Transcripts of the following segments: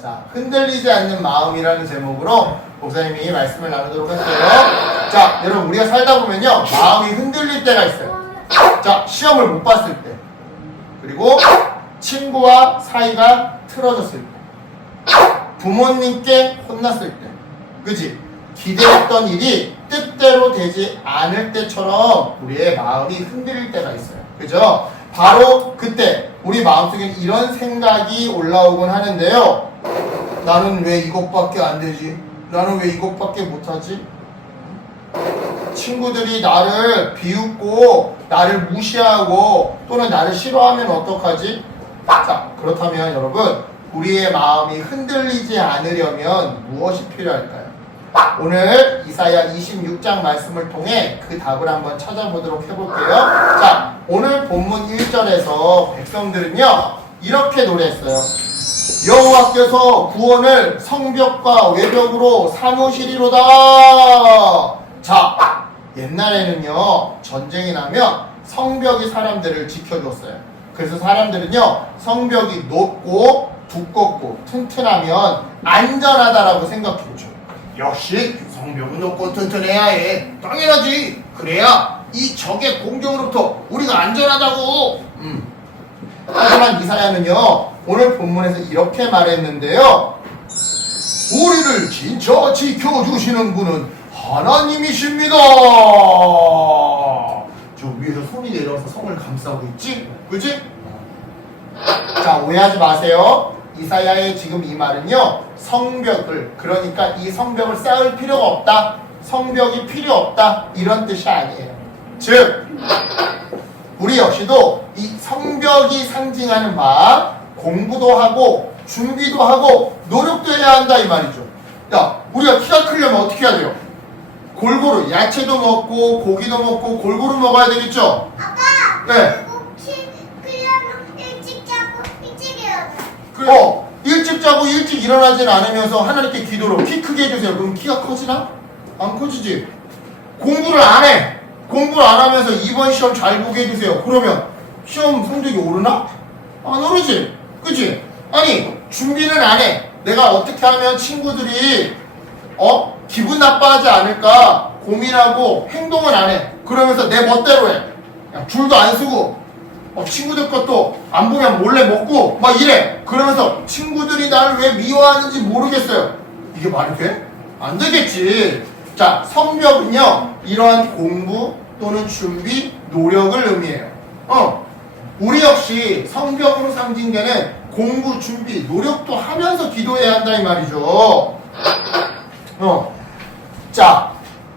자, 흔들리지 않는 마음이라는 제목으로 목사님이 말씀을 나누도록 할게요. 자, 여러분 우리가 살다 보면요 마음이 흔들릴 때가 있어요. 자, 시험을 못 봤을 때, 그리고 친구와 사이가 틀어졌을 때, 부모님께 혼났을 때, 그지? 기대했던 일이 뜻대로 되지 않을 때처럼 우리의 마음이 흔들릴 때가 있어요. 그죠? 바로 그때 우리 마음속에 이런 생각이 올라오곤 하는데요. 나는 왜 이것밖에 안 되지? 나는 왜 이것밖에 못하지? 친구들이 나를 비웃고 나를 무시하고 또는 나를 싫어하면 어떡하지? 자, 그렇다면 여러분 우리의 마음이 흔들리지 않으려면 무엇이 필요할까요? 오늘 이사야 26장 말씀을 통해 그 답을 한번 찾아보도록 해볼게요. 자, 오늘 본문 1절에서 백성들은요 이렇게 노래했어요. 여호와께서 구원을 성벽과 외벽으로 삼으시리로다. 자, 옛날에는요 전쟁이 나면 성벽이 사람들을 지켜줬어요. 그래서 사람들은요 성벽이 높고 두껍고 튼튼하면 안전하다라고 생각했죠. 역시 성벽은 높고 튼튼해야 해. 당연하지. 그래야 이 적의 공격으로부터 우리가 안전하다고. 하지만 이사야는요 오늘 본문에서 이렇게 말했는데요. 우리를 진짜 지켜주시는 분은 하나님이십니다. 저 위에서 손이 내려와서 성을 감싸고 있지? 그치? 자, 오해하지 마세요. 이사야의 지금 이 말은요 성벽을, 그러니까 이 성벽을 쌓을 필요가 없다, 성벽이 필요 없다 이런 뜻이 아니에요. 즉 우리 역시도 이 성벽이 상징하는 바 공부도 하고 준비도 하고 노력도 해야 한다 이 말이죠. 야, 우리가 키가 크려면 어떻게 해야 돼요? 골고루 야채도 먹고 고기도 먹고 골고루 먹어야 되겠죠? 아빠! 네. 키 크려면 일찍 자고 일찍 일어나. 일찍 자고 일찍 일어나진 않으면서 하나님께 기도로 키 크게 해주세요. 그럼 키가 커지나? 안 커지지. 공부를 안 해. 공부를 안 하면서 이번 시험 잘 보게 해주세요. 그러면 시험 성적이 오르나? 안 오르지. 그치? 아니, 준비는 안 해. 내가 어떻게 하면 친구들이 기분 나빠하지 않을까 고민하고 행동은 안 해. 그러면서 내 멋대로 해. 야, 줄도 안 쓰고 친구들 것도 안 보면 몰래 먹고 막 이래. 그러면서 친구들이 나를 왜 미워하는지 모르겠어요. 이게 말이 돼? 안 되겠지. 자, 성벽은요 이러한 공부 또는 준비, 노력을 의미해요. 우리 역시 성벽으로 상징되는 공부, 준비, 노력도 하면서 기도해야 한다 이 말이죠. 자,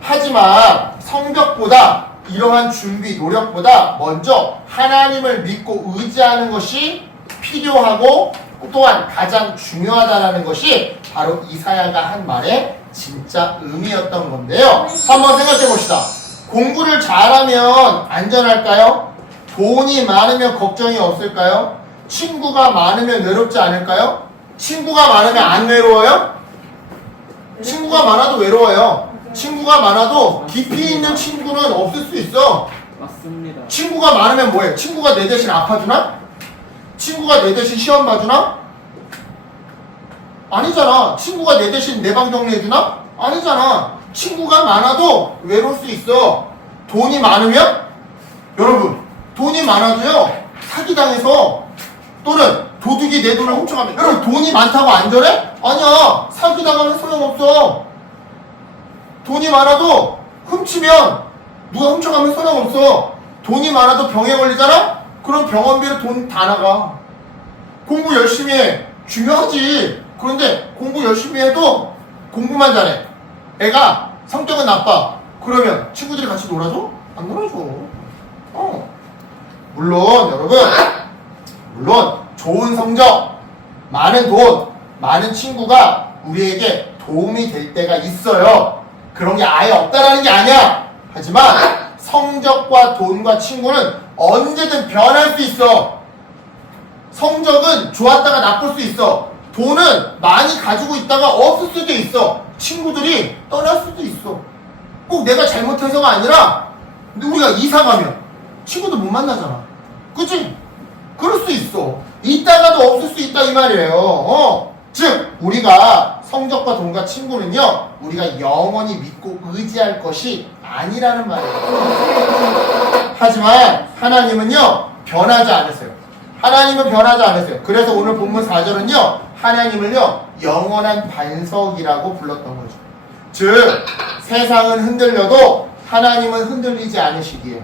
하지만 성벽보다 이러한 준비, 노력보다 먼저 하나님을 믿고 의지하는 것이 필요하고 또한 가장 중요하다는 것이 바로 이사야가 한 말의 진짜 의미였던 건데요. 한번 생각해 봅시다. 공부를 잘하면 안전할까요? 돈이 많으면 걱정이 없을까요? 친구가 많으면 외롭지 않을까요? 친구가 많으면 안 외로워요? 친구가 많아도 외로워요. 친구가 많아도 깊이 있는 친구는 없을 수 있어. 맞습니다. 친구가 많으면 뭐해? 친구가 내 대신 아파주나? 친구가 내 대신 시험 봐주나? 아니잖아. 친구가 내 대신 내 방 정리해주나? 아니잖아. 친구가 많아도 외로울 수 있어. 돈이 많으면? 여러분, 돈이 많아도요 사기당해서 또는 도둑이 내 돈을 훔쳐가면, 여러분 돈이 많다고 안전해? 아니야. 사기당하면 소용없어. 돈이 많아도 훔치면 누가 훔쳐가면 소용없어. 돈이 많아도 병에 걸리잖아? 그럼 병원비로 돈 다 나가. 공부 열심히 해. 중요하지. 그런데 공부 열심히 해도 공부만 잘해. 애가 성격은 나빠. 그러면 친구들이 같이 놀아줘? 안 놀아줘. 물론 여러분, 물론 좋은 성적, 많은 돈, 많은 친구가 우리에게 도움이 될 때가 있어요. 그런 게 아예 없다라는 게 아니야. 하지만 성적과 돈과 친구는 언제든 변할 수 있어. 성적은 좋았다가 나쁠 수 있어. 돈은 많이 가지고 있다가 없을 수도 있어. 친구들이 떠날 수도 있어. 꼭 내가 잘못해서가 아니라 우리가 이사 가면 친구들 못 만나잖아. 그치? 그럴 수 있어. 있다가도 없을 수 있다 이 말이에요. 즉 우리가 성적과 동과 친구는요, 우리가 영원히 믿고 의지할 것이 아니라는 말이에요. 하지만 하나님은요, 변하지 않으세요. 하나님은 변하지 않으세요. 그래서 오늘 본문 4절은요, 하나님을요, 영원한 반석이라고 불렀던 거죠. 즉, 세상은 흔들려도 하나님은 흔들리지 않으시기에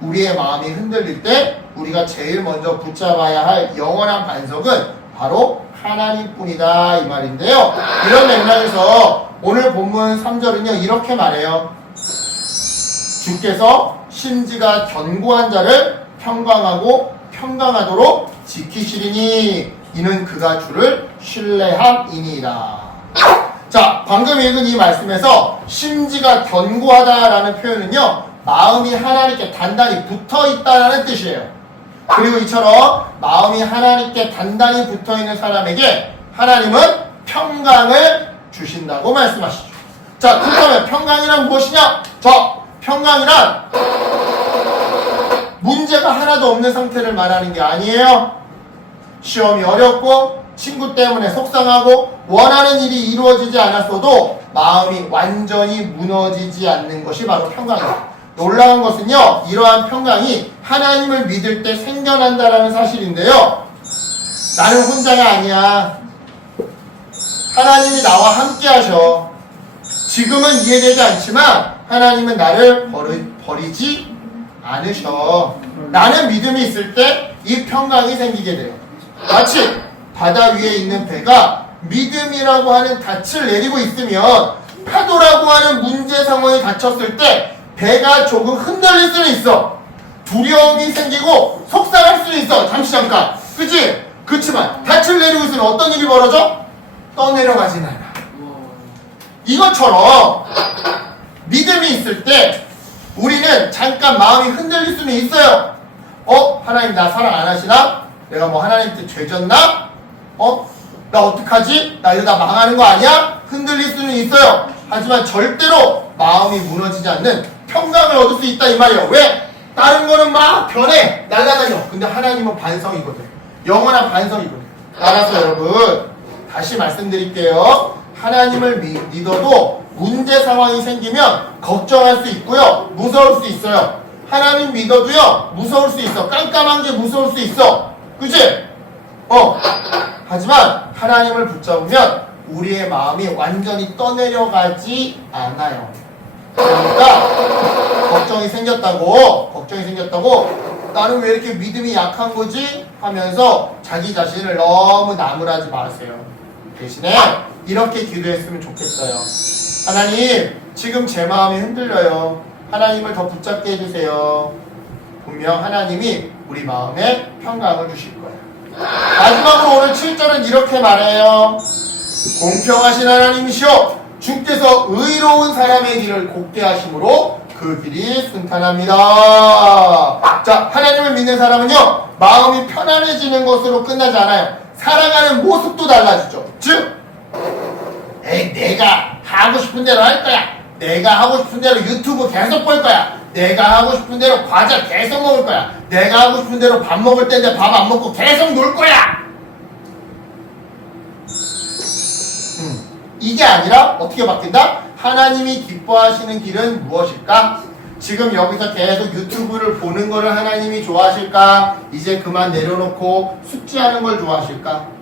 우리의 마음이 흔들릴 때 우리가 제일 먼저 붙잡아야 할 영원한 반석은 바로 하나님뿐이다 이 말인데요. 이런 맥락에서 오늘 본문 3절은요 이렇게 말해요. 주께서 심지가 견고한 자를 평강하고 평강하도록 지키시리니 이는 그가 주를 신뢰함이니이다. 자, 방금 읽은 이 말씀에서 심지가 견고하다라는 표현은요, 마음이 하나님께 단단히 붙어있다라는 뜻이에요. 그리고 이처럼 마음이 하나님께 단단히 붙어있는 사람에게 하나님은 평강을 주신다고 말씀하시죠. 자, 그렇다면 평강이란 무엇이냐? 평강이란 문제가 하나도 없는 상태를 말하는 게 아니에요. 시험이 어렵고 친구 때문에 속상하고 원하는 일이 이루어지지 않았어도 마음이 완전히 무너지지 않는 것이 바로 평강이에요. 놀라운 것은요, 이러한 평강이 하나님을 믿을 때 생겨난다라는 사실인데요. 나는 혼자가 아니야. 하나님이 나와 함께 하셔. 지금은 이해되지 않지만 하나님은 나를 버리지 않으셔. 라는 믿음이 있을 때 이 평강이 생기게 돼요. 마치 바다 위에 있는 배가 믿음이라고 하는 닻을 내리고 있으면 파도라고 하는 문제 상황에 갇혔을 때 배가 조금 흔들릴 수는 있어. 두려움이 생기고 속상할 수는 있어. 잠깐. 그치? 그치만 닻을 내리고 있으면 어떤 일이 벌어져? 떠내려가진 않아. 이것처럼 믿음이 있을 때 우리는 잠깐 마음이 흔들릴 수는 있어요. 하나님 나 사랑 안 하시나? 내가 뭐 하나님한테 죄졌나? 나 어떡하지? 나 이러다 망하는 거 아니야? 흔들릴 수는 있어요. 하지만 절대로 마음이 무너지지 않는 평강을 얻을 수 있다 이 말이에요. 왜? 다른 거는 막 변해 날아다녀. 근데 하나님은 반성이거든. 영원한 반성이거든. 따라서 여러분 다시 말씀드릴게요. 하나님을 믿어도 문제 상황이 생기면 걱정할 수 있고요, 무서울 수 있어요. 하나님 믿어도요 무서울 수 있어. 깜깜한 게 무서울 수 있어. 그치? 하지만 하나님을 붙잡으면 우리의 마음이 완전히 떠내려가지 않아요. 그러니까 걱정이 생겼다고 나는 왜 이렇게 믿음이 약한 거지? 하면서 자기 자신을 너무 나무라지 마세요. 대신에 이렇게 기도했으면 좋겠어요. 하나님, 지금 제 마음이 흔들려요. 하나님을 더 붙잡게 해주세요. 분명 하나님이 우리 마음에 평강을 주실 거예요. 마지막으로 오늘 7절은 이렇게 말해요. 공평하신 하나님이시여, 주께서 의로운 사람의 길을 곱게 하심으로 그 길이 순탄합니다. 자, 하나님을 믿는 사람은요, 마음이 편안해지는 것으로 끝나지 않아요. 살아가는 모습도 달라지죠. 즉, 내가 하고 싶은 대로 할 거야. 내가 하고 싶은 대로 유튜브 계속 볼 거야. 내가 하고 싶은 대로 과자 계속 먹을 거야. 내가 하고 싶은 대로 밥 먹을 때인데 밥 안 먹고 계속 놀 거야. 이게 아니라 어떻게 바뀐다? 하나님이 기뻐하시는 길은 무엇일까? 지금 여기서 계속 유튜브를 보는 거를 하나님이 좋아하실까? 이제 그만 내려놓고 숙지하는 걸 좋아하실까?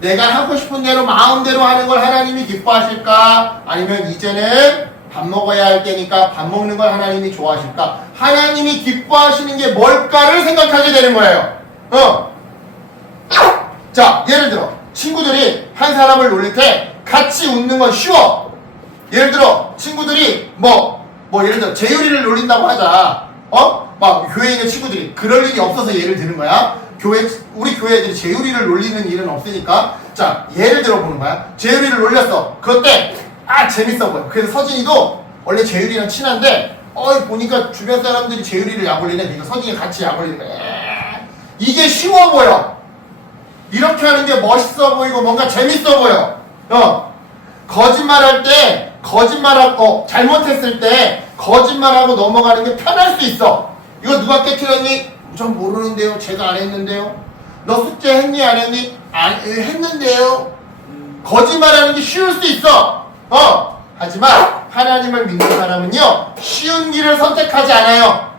내가 하고 싶은 대로 마음대로 하는 걸 하나님이 기뻐하실까? 아니면 이제는 밥 먹어야 할 때니까 밥 먹는 걸 하나님이 좋아하실까? 하나님이 기뻐하시는 게 뭘까를 생각하게 되는 거예요. 자, 예를 들어 친구들이 한 사람을 놀릴 때 같이 웃는 건 쉬워. 예를 들어 친구들이 예를 들어 재율이를 놀린다고 하자. 막 교회에 있는 친구들이 그럴 일이 없어서 예를 드는 거야. 우리 교회 애들이 재율이를 놀리는 일은 없으니까. 자, 예를 들어 보는 거야. 재율이를 놀렸어. 그때 재밌어 보여. 그래서 서진이도 원래 재율이랑 친한데 보니까 주변 사람들이 재율이를 약올리네. 그러니까 서진이 같이 약올리는 거야. 이게 쉬워 보여. 이렇게 하는 게 멋있어 보이고 뭔가 재밌어 보여. 거짓말할 때 잘못했을 때 거짓말하고 넘어가는 게 편할 수 있어. 이거 누가 깨트렸니? 전 모르는데요. 제가 안 했는데요. 너 숙제 했니? 안 했니? 안 했는데요. 거짓말하는 게 쉬울 수 있어. 하지만 하나님을 믿는 사람은요, 쉬운 길을 선택하지 않아요.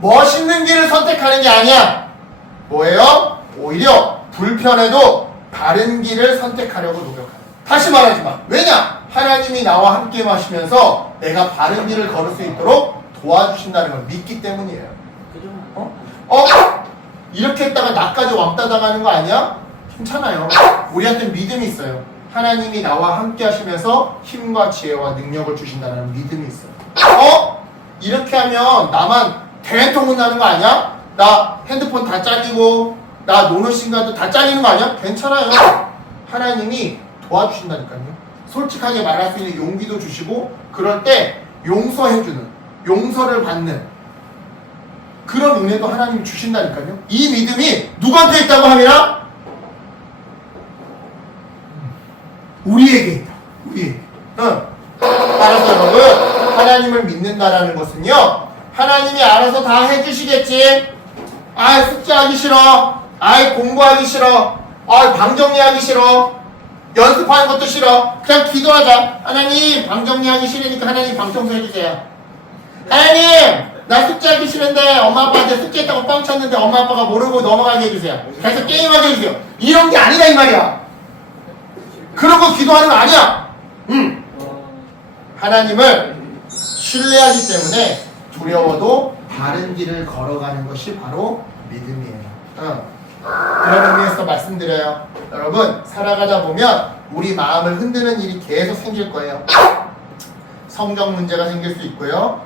멋있는 길을 선택하는 게 아니야. 뭐예요? 오히려 불편해도 바른 길을 선택하려고 노력하는. 다시 말하지만 왜냐? 하나님이 나와 함께 마시면서 내가 바른 길을 걸을 수 있도록 도와주신다는 걸 믿기 때문이에요. 이렇게 했다가 나까지 왕따 당하는 거 아니야? 괜찮아요. 우리한테 믿음이 있어요. 하나님이 나와 함께 하시면서 힘과 지혜와 능력을 주신다는 믿음이 있어요. 이렇게 하면 나만 대통령 나는 거 아니야? 나 핸드폰 다 잘리고 나 노는 시간도 다 잘리는 거 아니야? 괜찮아요. 하나님이 도와주신다니까요. 솔직하게 말할 수 있는 용기도 주시고 그럴 때 용서해주는, 용서를 받는 그런 은혜도 하나님이 주신다니까요. 이 믿음이 누구한테 있다고 하면 우리에게 있다. 우리에게. 따라서 여러분, 하나님을 믿는다라는 것은요, 하나님이 알아서 다 해주시겠지. 숙제하기 싫어. 공부하기 싫어. 방 정리하기 싫어. 연습하는 것도 싫어. 그냥 기도하자. 하나님, 방 정리하기 싫으니까 하나님 방 청소해주세요. 하나님, 나 숙제하기 싫은데 엄마 아빠한테 숙제했다고 뻥 쳤는데 엄마 아빠가 모르고 넘어가게 해주세요. 그래서 게임하게 해주세요. 이런 게 아니다 이 말이야. 그런 거 기도하는 거 아니야. 하나님을 신뢰하기 때문에 두려워도 바른 길을 걸어가는 것이 바로 믿음이에요. 그런 의미에서 말씀드려요. 여러분, 살아가다 보면 우리 마음을 흔드는 일이 계속 생길 거예요. 성적 문제가 생길 수 있고요.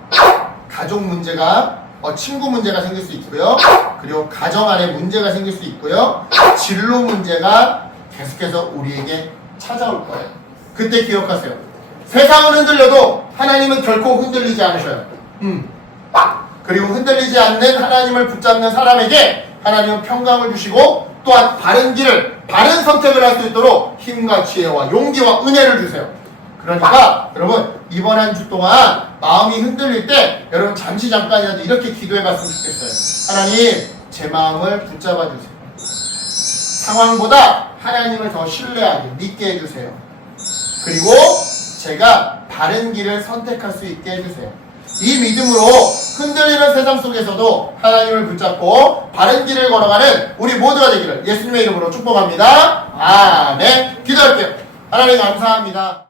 가족 문제가, 친구 문제가 생길 수 있고요. 그리고 가정 안에 문제가 생길 수 있고요. 진로 문제가 계속해서 우리에게 찾아올 거예요. 그때 기억하세요. 세상은 흔들려도 하나님은 결코 흔들리지 않으셔요. 그리고 흔들리지 않는 하나님을 붙잡는 사람에게 하나님은 평강을 주시고 또한 바른 길을, 바른 선택을 할 수 있도록 힘과 지혜와 용기와 은혜를 주세요. 그러니까 여러분, 이번 한 주 동안 마음이 흔들릴 때 여러분 잠깐이라도 이렇게 기도해 봤으면 좋겠어요. 하나님, 제 마음을 붙잡아 주세요. 상황보다 하나님을 더 신뢰하게 믿게 해주세요. 그리고 제가 바른 길을 선택할 수 있게 해주세요. 이 믿음으로 흔들리는 세상 속에서도 하나님을 붙잡고 바른 길을 걸어가는 우리 모두가 되기를 예수님의 이름으로 축복합니다. 아멘. 기도할게요. 하나님 감사합니다.